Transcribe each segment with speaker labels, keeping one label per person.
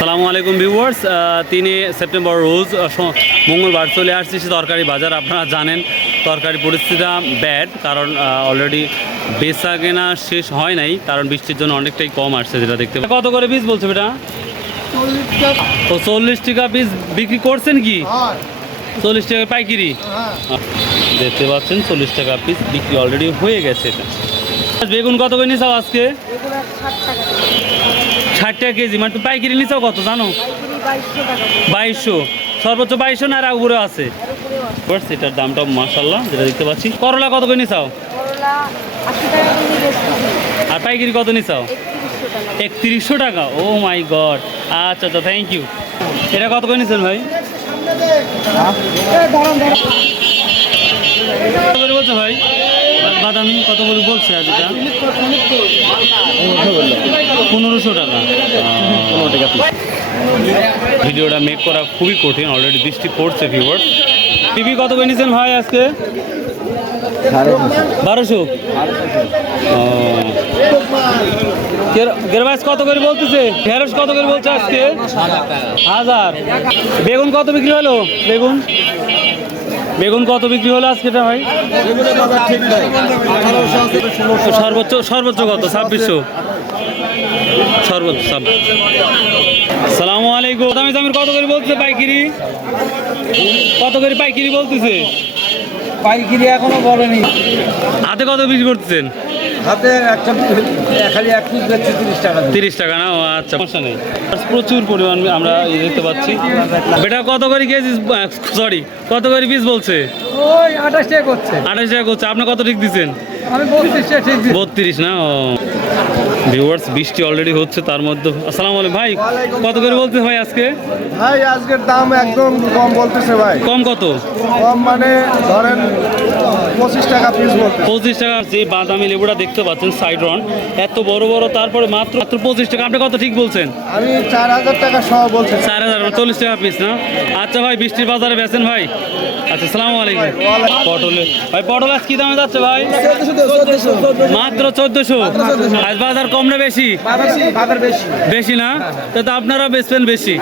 Speaker 1: সালামু আলাইকুম ভিউয়ার্স তিনি সেপ্টেম্বর রোজ মঙ্গলবার চলে আসছে তরকারি বাজার। আপনারা জানেন তরকারি পরিস্থিতিটা ব্যাড, কারণ অলরেডি বেচা কেনা শেষ হয় নাই, কারণ বৃষ্টির জন্য অনেকটাই কম আসছে যেটা দেখতে কত করে পিস বলছে বেটা? ও চল্লিশ টাকা পিস বিক্রি করছেন কি? চল্লিশ টাকা পাইকিরি? দেখতে পাচ্ছেন, চল্লিশ টাকা পিস বিক্রি অলরেডি হয়ে গেছে এটা। বেগুন কত করে নিছাও আজকে?
Speaker 2: ষাট টাকা
Speaker 1: কেজি মানে তুমি পাইকারি নিছাও কত জানো?
Speaker 2: বাইশশো
Speaker 1: সর্বোচ্চ বাইশশো না আর উপরে আছে? বাস এটার দামটা মাসাল্লাহ যেটা দেখতে পাচ্ছি। করলা কত করে
Speaker 2: বেচতেছি
Speaker 1: আর পাইকারি কত নিছাও?
Speaker 2: একত্রিশশো টাকা।
Speaker 1: Oh my god. আচ্ছা আচ্ছা থ্যাংক ইউ এটা কত করে নিছেন ভাই? করে বলছে ভাই? বাদামি কত করে বলছে আজ এটা পনেরোশো টাকা। পনেরো টাকা ভিডিওটা মেক করা খুবই কঠিন অলরেডি বৃষ্টি পড়ছে ভিউয়ার টিভি কত নিছেন ভাই আজকে? বারোশো। গেরবাস কত করে বলতেছে? ঢেঁড়স কত করে বলছে আজকে? হাজার। বেগুন কত বিক্রি হলো? বেগুন? বেগুন কত বিক্রি হলো আজকে ভাই? সর্বোচ্চ সর্বোচ্চ কত? ছাব্বিশশো। সর্বোচ্চ ছাব্বিশ। সালামু আলাইকুম। দামি দামের কত করে বলছে পাইকিরি? কত করে পাইকিরি বলতেছে?
Speaker 3: পাইকিরি এখনও বলেনি।
Speaker 1: হাতে কত বিক্রি করতেছেন?
Speaker 3: হাতে একটা খালি এক পিস বেচছে তিরিশ টাকা
Speaker 1: তিরিশ টাকা না? ও আচ্ছা সমস্যা নেই। প্রচুর পরিমাণ আমরা দেখতে পাচ্ছি। বেটা কত করে কেজি সরি কত করে পিস বলছে?
Speaker 3: ওই আঠাশ টাকা করছে।
Speaker 1: আঠাশ টাকা করছে। আপনি কত ঠিক দিচ্ছেন?
Speaker 3: বত্রিশ
Speaker 1: না? ও। ভিউয়ার্স বৃষ্টি অলরেডি হচ্ছে তার মধ্যে। আসসালামু আলাইকুম। ভাই কত করে বলতে ভাই আজকে?
Speaker 4: ভাই আজকের দাম একদম কম বলতেছে ভাই।
Speaker 1: কম কত?
Speaker 4: কম মানে ধরেন পঁচিশ টাকা পিস
Speaker 1: পঁচিশ টাকা। যে বাদামি লেবুটা দেখতে পাচ্ছেন সাইড রন এত বড় বড় তারপরে মাত্র মাত্র পঁচিশ টাকা। আপনি কত ঠিক বলছেন?
Speaker 4: আমি চার হাজার টাকা সহ বলছি
Speaker 1: চার হাজার চল্লিশ টাকা পিস না? আচ্ছা ভাই বৃষ্টির বাজারে বেচেন ভাই। আচ্ছা সালাম আলাইকুম। পটলে, ভাই, পটল আজ কি দামে যাচ্ছে ভাই? মাত্র চোদ্দশো। আজ বাজার কম না বেশি?
Speaker 3: বেশি
Speaker 1: না? তো আপনারা বেচবেন বেশি।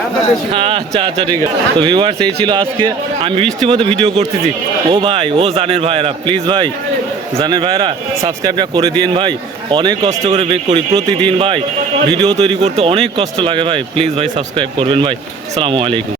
Speaker 1: আচ্ছা আচ্ছা ঠিক আছে। তো ভিউয়ার্স এই ছিল আজকে। আমি বৃষ্টির মধ্যে ভিডিও করতেছি। ও ভাই, ও জানের ভাইরা প্লিজ ভাই, জানের ভাইরা সাবস্ক্রাইবটা করে দিন ভাই। অনেক কষ্ট করে বেক করি প্রতিদিন ভাই। ভিডিও তৈরি করতে অনেক কষ্ট লাগে ভাই। প্লিজ ভাই সাবস্ক্রাইব করবেন ভাই। সালামু আলাইকুম।